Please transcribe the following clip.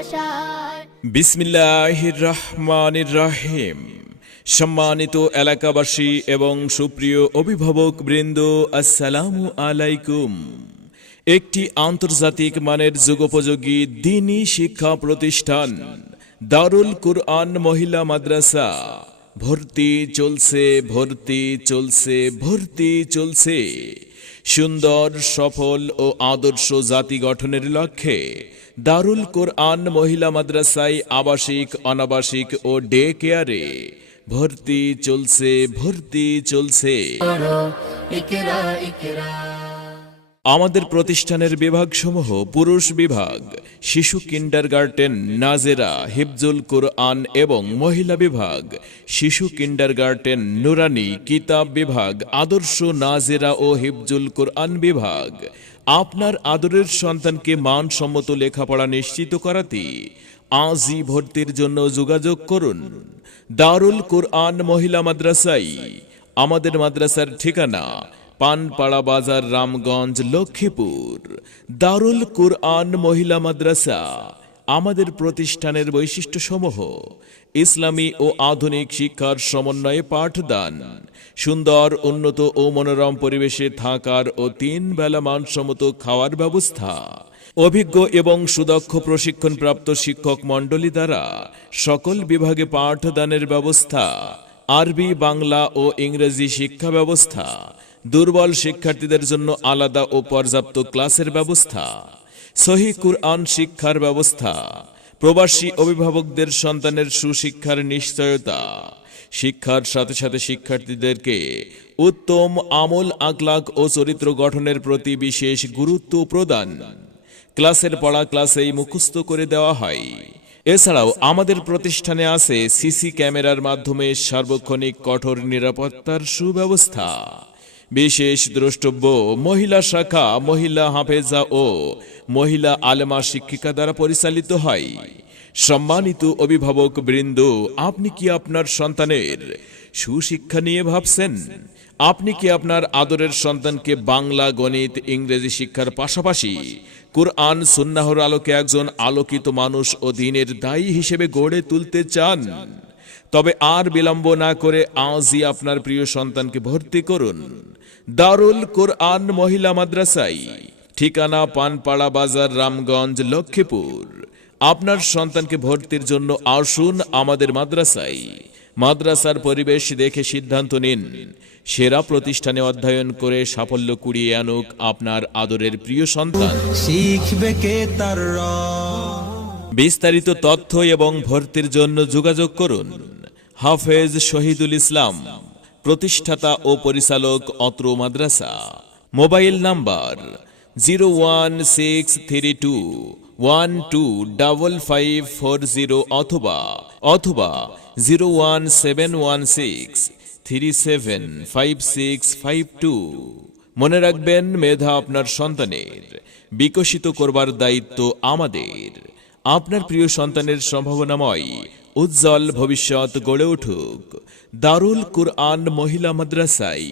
ভাষায়। বিসমিল্লাহির রহমানির রহিম। সম্মানিত এলাকাবাসী এবং সুপ্রিয় অভিভাবক বৃন্দ, আসসালামু আলাইকুম। একটি আন্তর্জাতিক মানের যুগোপযোগী দ্বীনি শিক্ষা প্রতিষ্ঠান দারুল কুরআন মহিলা মাদ্রাসা। ভর্তি চলছে, ভর্তি চলছে, ভর্তি চলছে। সুন্দর, সফল ও আদর্শ জাতি গঠনের লক্ষ্যে দারুল কোরআন মহিলা মাদ্রাসায় আবাসিক, অনাবাসিক ও ডে কেয়ারে ভর্তি চলছে, ভর্তি চলছে। ইকরা ইকরা। আমাদের প্রতিষ্ঠানের বিভাগসমূহ: পুরুষ বিভাগ, শিশু কিন্ডারগার্টেন, নাজেরা, হিফজুল কুরআন এবং মহিলা বিভাগ, শিশু কিন্ডারগার্টেন, নুরানি, কিতাব বিভাগ, আদর্শ নাজেরা ও হিফজুল কুরআন বিভাগ। আপনার আদরের সন্তানকে মানসম্মত লেখাপড়া নিশ্চিত করাতে আজই ভর্তির জন্য যোগাযোগ করুন দারুল কুরআন মহিলা মাদ্রাসায়। আমাদের মাদ্রাসার ঠিকানা পানপাড়া বাজার, রামগঞ্জ, লক্ষ্মীপুর। দারুল কুরআন মহিলা মাদ্রাসা। আমাদের প্রতিষ্ঠানের বৈশিষ্ট্যসমূহ: ইসলামী ও আধুনিক শিক্ষার সমন্বয়ে পাঠদান, সুন্দর, উন্নত ও মনোরম পরিবেশে থাকার ও 3 বেলা মানসম্মত খাওয়ার ব্যবস্থা, অভিজ্ঞ এবং সুদক্ষ প্রশিক্ষণপ্রাপ্ত শিক্ষক মণ্ডলী দ্বারা সকল বিভাগে পাঠদানের ব্যবস্থা, আরবি, বাংলা ও ইংরেজি শিক্ষা ব্যবস্থা, দুর্বল শিক্ষার্থীদের জন্য আলাদা ও পর্যাপ্ত ক্লাসের ব্যবস্থা, সহিহ কুরআন শিক্ষার ব্যবস্থা, প্রবাসী অভিভাবকদের সন্তানের সুশিক্ষার নিশ্চয়তা, শিক্ষার সাথে সাথে শিক্ষার্থীদেরকে উত্তম আমল, আখলাক ও চরিত্র গঠনের প্রতি বিশেষ গুরুত্ব প্রদান। ক্লাসের পড়া ক্লাসেই মুখস্থ করে দেওয়া হয়। এছাড়াও আমাদের প্রতিষ্ঠানে আছে সিসি ক্যামেরার মাধ্যমে সার্বক্ষণিক কঠোর নিরাপত্তার সুব্যবস্থা। বিশেষ দ্রষ্টব্য: মহিলা শাখা মহিলা হাফেজা ও মহিলা আলেমা শিক্ষিকা দ্বারা পরিচালিত হয়। সম্মানিত অভিভাবক বৃন্দ, আপনি কি আপনার সন্তানের সুশিক্ষা নিয়ে ভাবছেন? আপনি কি আপনার আদরের সন্তানকে বাংলা, গণিত, ইংরেজি শিক্ষার পাশাপাশি কুরআন সুন্নাহর আলোকে একজন আলোকিত মানুষ ও দ্বীনের দায়ী হিসেবে গড়ে তুলতে চান? তবে আর বিলম্ব না করে আজই আপনার প্রিয় সন্তানকে ভর্তি করুন দারুল কুরআন মহিলা মাদ্রাসায়। ঠিকানা পানপাড়া বাজার, রামগঞ্জ, লক্ষ্মীপুর। আপনার সন্তানকে ভর্তির জন্য আসুন আমাদের মাদ্রাসায়। মাদ্রাসার পরিবেশ দেখে সিদ্ধান্ত নিন। সেরা প্রতিষ্ঠানে অধ্যয়ন করে সাফল্য কুড়িয়ে আনুক আপনার আদরের প্রিয় সন্তান। শিখবে কে তার বিস্তারিত তথ্য এবং ভর্তির জন্য যোগাযোগ করুন হাফেজ শহীদুল ইসলাম, প্রতিষ্ঠাতা ও পরিচালক, অত্র মাদ্রাসা। মোবাইল নাম্বার 01632125540 অথবা 01716375652। মনে রাখবেন, মেধা আপনার সন্তানের, বিকশিত করবার দায়িত্ব আমাদের। আপনার প্রিয় সন্তানের সম্ভাবনাময় উজ্জ্বল ভবিষ্যৎ গড়ে উঠুক দারুল কুরআন মহিলা মাদ্রাসায়।